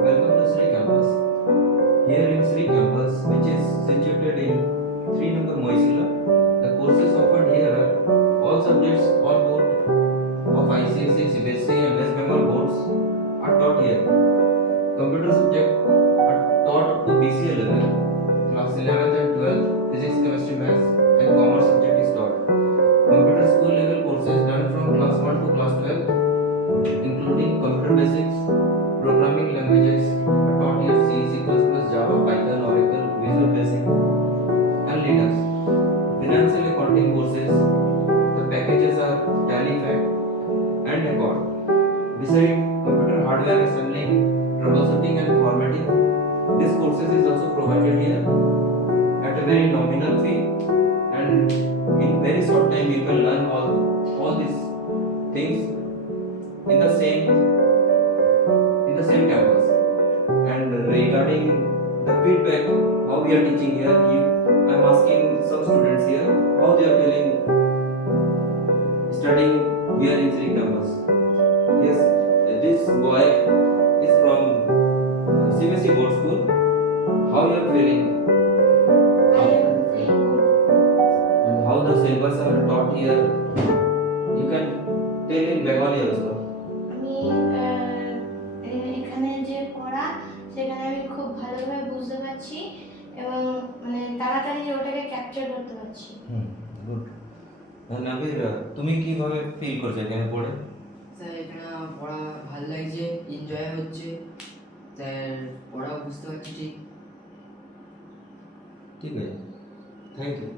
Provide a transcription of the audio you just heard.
Welcome to Sri Campus. Here in Sri Campus, which is situated in 3 number Moisila, the courses offered here are all subjects, all board of ICSE, CBSE and West Bengal boards are taught here. Computer subject are taught to BCA level, class 11th and 12th, physics, chemistry, maths and commerce subject is taught. Computer school level courses done from class 1 to class 12, including computer basics, programming languages are taught here: C, C++, Java, Python, Oracle, Visual Basic, and Linux. Finance and accounting courses, the packages are Tally, Fact, and Accord. Beside computer hardware assembling, troubleshooting, and formatting, this courses is also provided here at a very nominal fee, and in very short time you can learn all these things in the same campus. And regarding the feedback, how we are teaching here, I'm asking some students here how they are feeling studying here in Sri campus. Yes, this boy is from CBSE board school. How you are feeling? I am feeling good. And how the syllabus are taught here? You can tell in Bengali also. আমি এখানে যে পড়া সেখানে আমি খুব ভালোভাবে বুঝতে পারছি এবং মানে তাড়াতাড়ি ওটাকে ক্যাপচার করতে পারছি। গুড। নাবির, তুমি কিভাবে ফিল করছো এখানে পড়ে? স্যার এখানে পড়া ভালো লাগছে, এনজয় হচ্ছে, স্যার পড়াও বুঝতে পারছি ঠিক। ঠিক আছে, থ্যাংক ইউ।